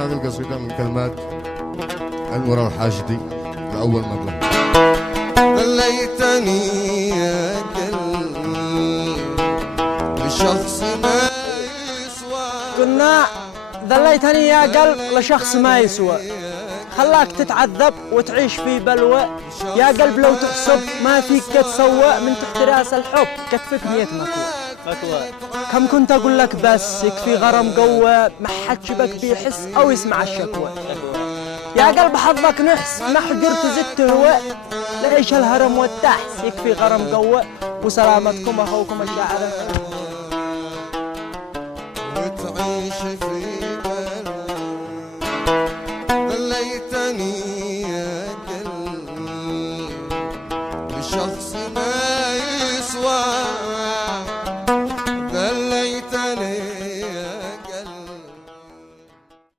اخترنا هذه القصيدة من كلمات أنور الحاشدي لأول مرة. ظليتني يا قلبي لشخص ما يسوى، كنا ظليتني يا قلب لشخص ما يسوى، خلاك تتعذب وتعيش في بلوى. يا قلب لو تحسب ما فيك تسوى، من تحت راس الحب كتفك 100 مكوى. كم كنت أقول لك بس يكفي غرام قوة، ما حد شبك بيحس أو يسمع الشكوى. يا قلب حظك نحس ما حجرت زدت هوى، لعيش الهرم والتحس يكفي غرام قوة. وسلامتكم أخوكم الشاعر.